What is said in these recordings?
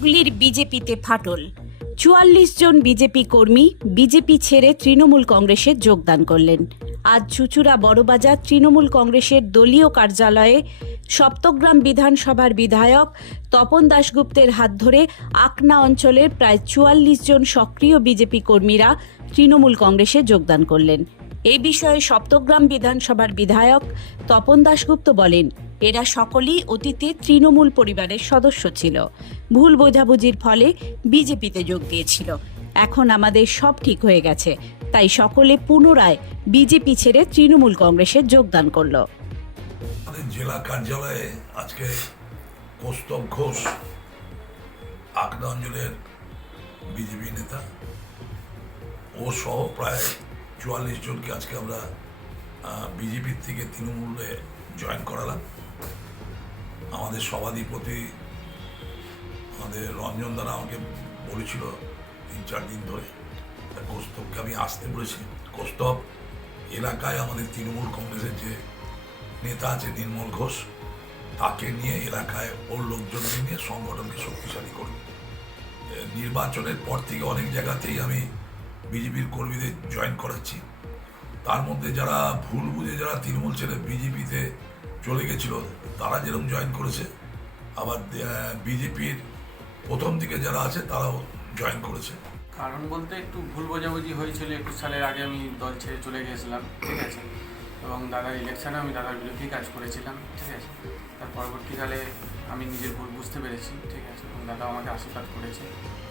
হুগলির বিজেপিতে ফাটল। চুয়াল্লিশ জন বিজেপি কর্মী বিজেপি ছেড়ে তৃণমূল কংগ্রেসে যোগদান করলেন। আজ চুচুড়া বড়বাজার তৃণমূল কংগ্রেসের দলীয় কার্যালয়ে সপ্তগ্রাম বিধানসভার বিধায়ক তপন দাশগুপ্তের হাত ধরে আকনা অঞ্চলের প্রায় চুয়াল্লিশ জন সক্রিয় বিজেপি কর্মীরা তৃণমূল কংগ্রেসে যোগদান করলেন। এই বিষয়ে সপ্তগ্রাম বিধানসভার বিধায়ক তপন দাশগুপ্ত বলেন এরা সকলেই অতীতে তৃণমূল পরিবারের সদস্য ছিল। ভুল বোঝাবুঝির ফলে বিজেপিতে যোগ দিয়েছিল। এখন আমাদের সব ঠিক হয়ে গেছে। তাই সকলে পুনরায় বিজেপি ছেড়ে তৃণমূল কংগ্রেসে যোগদান করল। জেলা কার্যালয়ে আজকে কৌস্তব ঘোষ, আকদা অঞ্চলের বিজেপি নেতা, ও সহ প্রায় চুয়াল্লিশ জনকে আজকে আমরা বিজেপির থেকে তৃণমূলে জয়েন করালাম। আমাদের সভাধিপতি আমাদের রঞ্জন দ্বারা আমাকে বলেছিল তিন চার দিন ধরে কৌস্তবকে আমি আসতে বলেছি। কৌস্তব, এলাকায় আমাদের তৃণমূল কংগ্রেসের যে নেতা আছে নির্মল ঘোষ, তাকে নিয়ে এলাকায় ওর লোকজনকে নিয়ে সংগঠনকে শক্তিশালী করবে। নির্বাচনের পর থেকে অনেক জায়গাতেই আমি বিজেপির কর্মীদের জয়েন করাচ্ছি। তার মধ্যে যারা ভুল বুঝে, যারা তৃণমূল ছেড়ে বিজেপিতে চলে গেছিল তারা যেরকম জয়েন করেছে আবার বিজেপির প্রথম দিকে যারা আছে তারাও জয়েন করেছে। কারণ বলতে একটু ভুল বোঝাবুঝি হয়েছিল একুশ সালের আগে আমি দল ছেড়ে চলে গিয়েছিলাম ঠিক আছে? এবং দাদার ইলেকশানে আমি দাদার বিরুদ্ধেই কাজ করেছিলাম ঠিক আছে? তার পরবর্তীকালে আমি নিজের ভুল বুঝতে পেরেছি ঠিক আছে? এবং দাদা আমাকে আশীর্বাদ করেছে।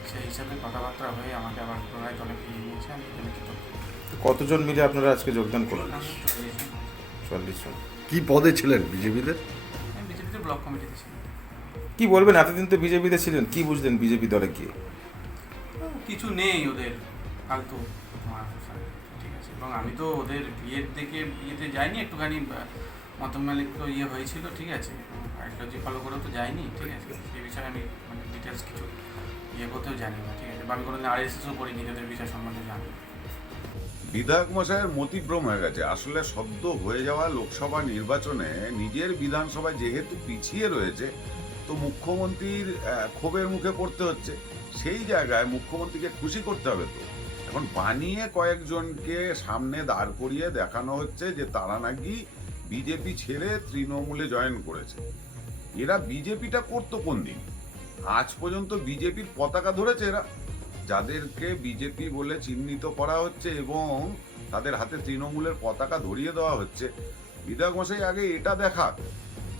সেই হিসাবে কথাবার্তা হয়ে আমাকে আবার পুনরায় দলে ফিরিয়ে নিয়েছে আমি কতজন মিলে আপনারা আজকে যোগদান করলেন? চল্লিশ জন। কি পদে ছিলেন বিজেপিতে? আমি বিজেপিতে ব্লক কমিটিতে ছিলাম। কি বলবেন? এতদিন তো বিজেপিতে ছিলেন কি বুঝলেন বিজেপি দলে গিয়ে? কিছু নেই ওদের ফালতু ঠিক আছে এবং আমি তো ওদের বিয়ের দিকে বিয়েতে যাইনি একটুখানি মতমালিক তো ইয়ে হয়েছিল ঠিক আছে। আইডিওলজি ফলো করেও তো যাইনি ঠিক আছে। সেই বিষয়ে আমি মানে ডিটেলস কিছু ইয়ে করতেও জানি না ঠিক আছে। বা আমি কোনোদিন আর এস এসও করিনি ওদের বিষয় সম্বন্ধে জানি। বিধায়ক মশাইয়ের মতিভ্রম হয়ে গেছে। আসলে সদ্য হয়ে যাওয়া লোকসভা নির্বাচনে নিজের বিধানসভা যেহেতু পিছিয়ে রয়েছে, তো মুখ্যমন্ত্রীর ক্ষোভের মুখে পড়তে হচ্ছে। সেই জায়গায় মুখ্যমন্ত্রীকে খুশি করতে হবে তো। এখন বানিয়ে কয়েকজনকে সামনে দাঁড় করিয়ে দেখানো হচ্ছে যে তারা নাকি বিজেপি ছেড়ে তৃণমূলে জয়েন করেছে। এরা বিজেপিটা করতো কোন দিন? আজ পর্যন্ত বিজেপির পতাকা ধরেছে এরা। যাদেরকে বিজেপি বলে চিহ্নিত করা হচ্ছে এবং তাদের হাতে তৃণমূলের পতাকা ধরিয়ে দেওয়া হচ্ছে। বিধায়ক মশাই, আগে এটা দেখাক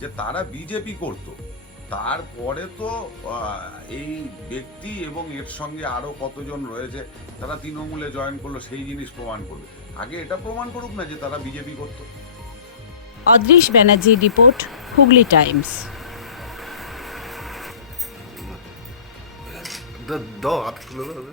যে তারা বিজেপি করত। তারপরে তো এই ব্যক্তি এবং এর সঙ্গে আরও কতজন রয়েছে, তারা তৃণমূলে জয়েন করল, সেই জিনিস প্রমাণ করবে। আগে এটা প্রমাণ করুক না যে তারা বিজেপি করতো। অদৃশ ব্যানার্জির রিপোর্ট, হুগলি টাইমস। তুলে দাও